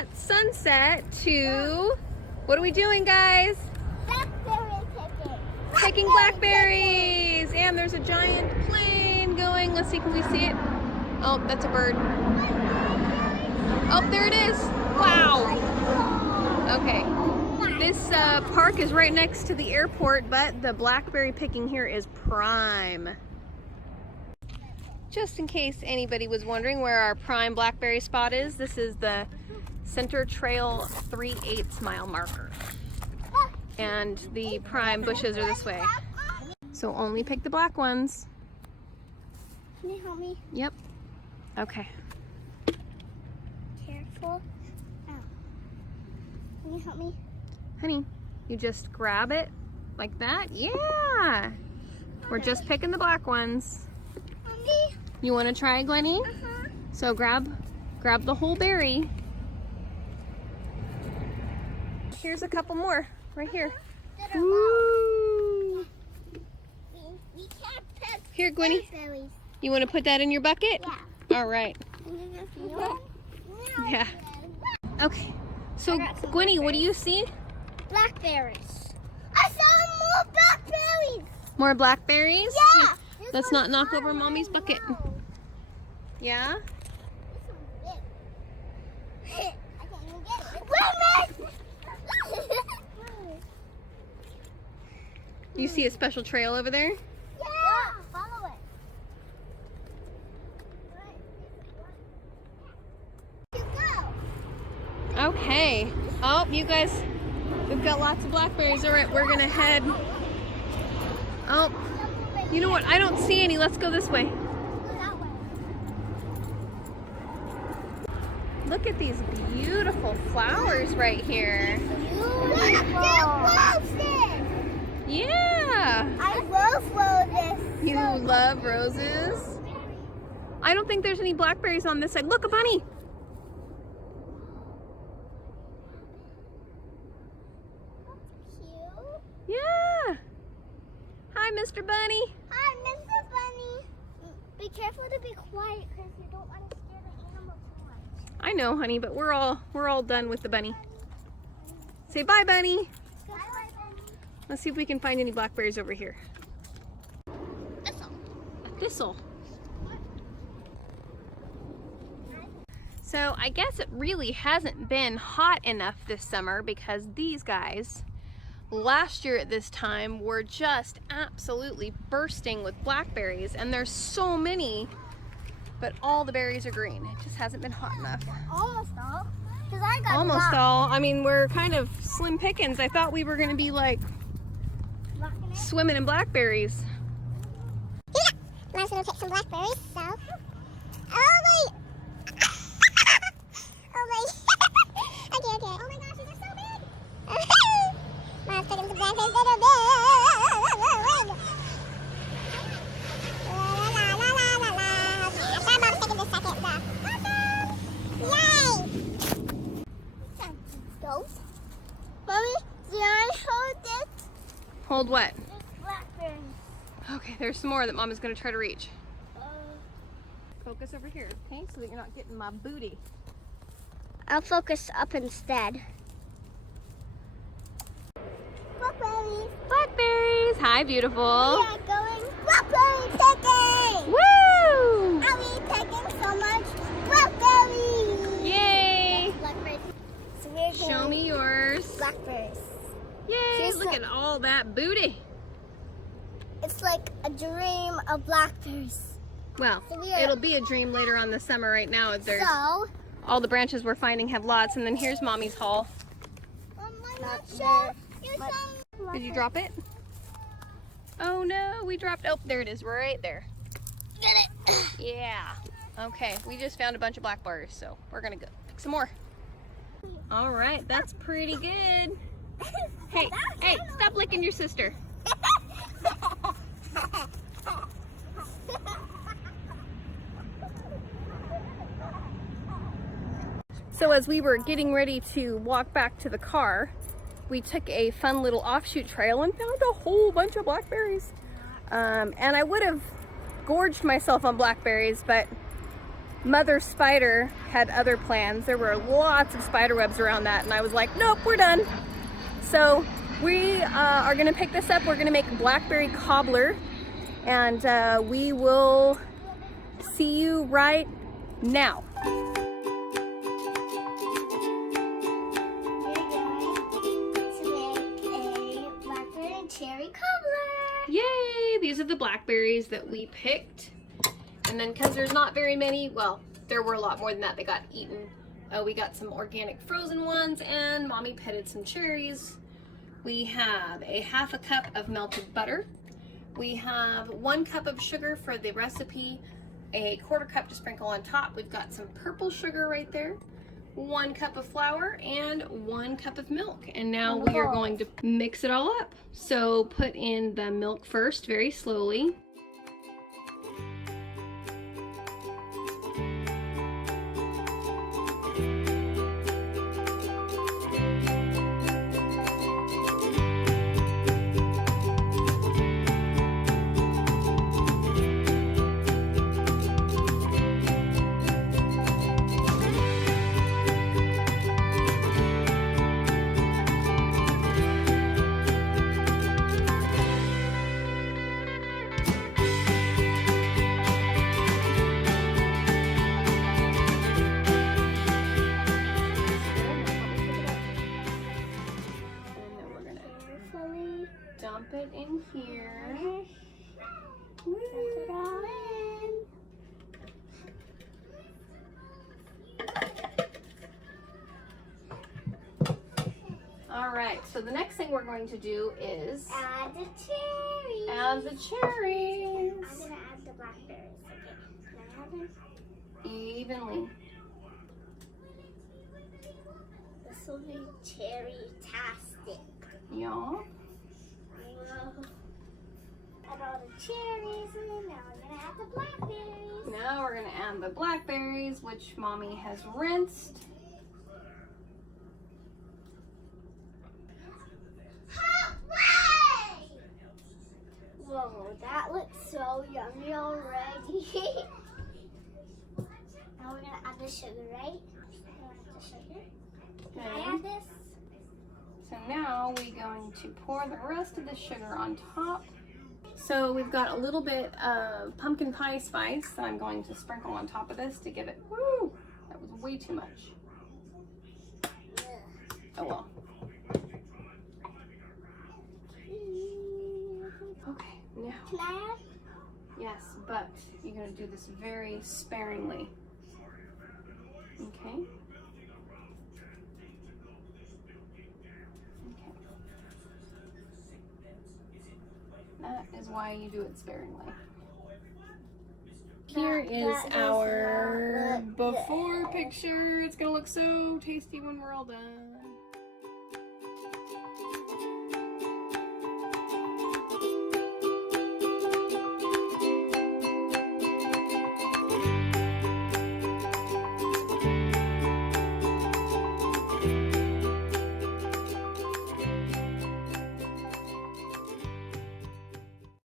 at sunset to, what are we doing, guys? Blackberry picking. Picking blackberries. And there's a giant plane going. Let's see, can we see it? Oh, that's a bird. Oh, there it is. Wow. Okay. This park is right next to the airport, but the blackberry picking here is prime. Just in case anybody was wondering where our prime blackberry spot is, this is the Center Trail 3/8 mile marker. And the prime bushes are this way. So only pick the black ones. Can you help me? Yep. Okay. Careful. Ow. Can you help me? Honey, you just grab it like that. Yeah. We're just picking the black ones. Mommy? You want to try, Glennie? Uh-huh. So grab the whole berry. Here's a couple more right here. Woo. We can't pick Here, Gwenny. blackberries. You want to put that in your bucket? Yeah. All right. No. Yeah. Okay. So, Gwenny, what do you see? Blackberries. I saw more blackberries. More blackberries? Yeah. Let's not knock over Mommy's bucket. Yeah? I can't even get it. Wait a minute! You see a special trail over there? Yeah! Follow it. You go. Okay. Oh, you guys, we've got lots of blackberries. All right, we're gonna head. Oh, you know what? I don't see any. Let's go this way. Go that way. Look at these beautiful flowers right here. Yeah. I love roses. You love roses? I don't think there's any blackberries on this side. Look, a bunny. Cute. Yeah. Hi, Mr. Bunny. Hi, Mr. Bunny. Be careful to be quiet because you don't want to scare the animals too much. I know, honey, but we're all done with the bunny. Say bye, bunny. Bye, Bunny. Let's see if we can find any blackberries over here. Thistle. A thistle. So I guess it really hasn't been hot enough this summer because these guys last year at this time were just absolutely bursting with blackberries, and there's so many, but all the berries are green. It just hasn't been hot enough. Almost all. Because I got Almost lost. all. I mean, we're kind of slim pickings. I thought we were going to be like Locking it. swimming in blackberries. Yeah. I'm going to pick some blackberries, so. Oh, wait. Oh, wait. Okay, okay. Oh, my gosh, these are so big. Mom's picking some blackberries that are big. La, la, la, la, la, la. Okay, I saw Mom's taking the second, though. Awesome. Yay. Those? Mommy, can I hold it? Hold what? It's blackberries. Okay, there's some more that Mom is going to try to reach. Focus over here, okay? So that you're not getting my booty. I'll focus up instead. Blackberries. Blackberries! Hi, beautiful. We are going blackberry picking. Woo! Are we picking so much blackberries? Yay! Blackberries. So we're Show going me yours. blackberries. Yay! Here's Look the- at all that booty. It's like a dream of blackberries. Well, So we are- it'll be a dream later on this summer. Right now, there's So, all the branches we're finding have lots, and then here's Mommy's haul. I'm not sure. Did you drop it? Oh no, we dropped. Oh, there it is, right there. Get it. Yeah. Okay, we just found a bunch of blackberries, so we're gonna go pick some more. All right, that's pretty good. Hey, hey, stop licking your sister. So as we were getting ready to walk back to the car, we took a fun little offshoot trail and found a whole bunch of blackberries. And I would have gorged myself on blackberries, but Mother Spider had other plans. There were lots of spider webs around that, and I was like, nope, we're done. So we are gonna pick this up. We're gonna make blackberry cobbler, and we will see you right now. Cherry cobbler. Yay! These are the blackberries that we picked. And then because there's not very many, well, there were a lot more than that. They got eaten. We got some organic frozen ones, and Mommy pitted some cherries. We have a half a cup of melted butter. We have 1 cup of sugar for the recipe, a 1/4 cup to sprinkle on top. We've got some purple sugar right there. 1 cup of flour and 1 cup of milk. And now we are going to mix it all up. So put in the milk first, very slowly. Dump it in here. Dump it all in. All right, so the next thing we're going to do is Add the cherries. add the cherries. I'm gonna add the blackberries. Okay. Can I add them? Evenly. This will be cherry-tastic. Yeah. Add all the cherries in. Now we're gonna add the blackberries. Now we're gonna add the blackberries, which Mommy has rinsed. Whoa, that looks so yummy already. Now we're gonna add the sugar, right? Add the sugar. Can I add this? So now we're going to pour the rest of the sugar on top. So we've got a little bit of pumpkin pie spice that I'm going to sprinkle on top of this to give it, woo, that was way too much. Oh well. Okay, now. Can I add? Yes, but you're going to do this very sparingly. Okay. Okay. That is why you do it sparingly. Here is our before picture. It's going to look so tasty when we're all done.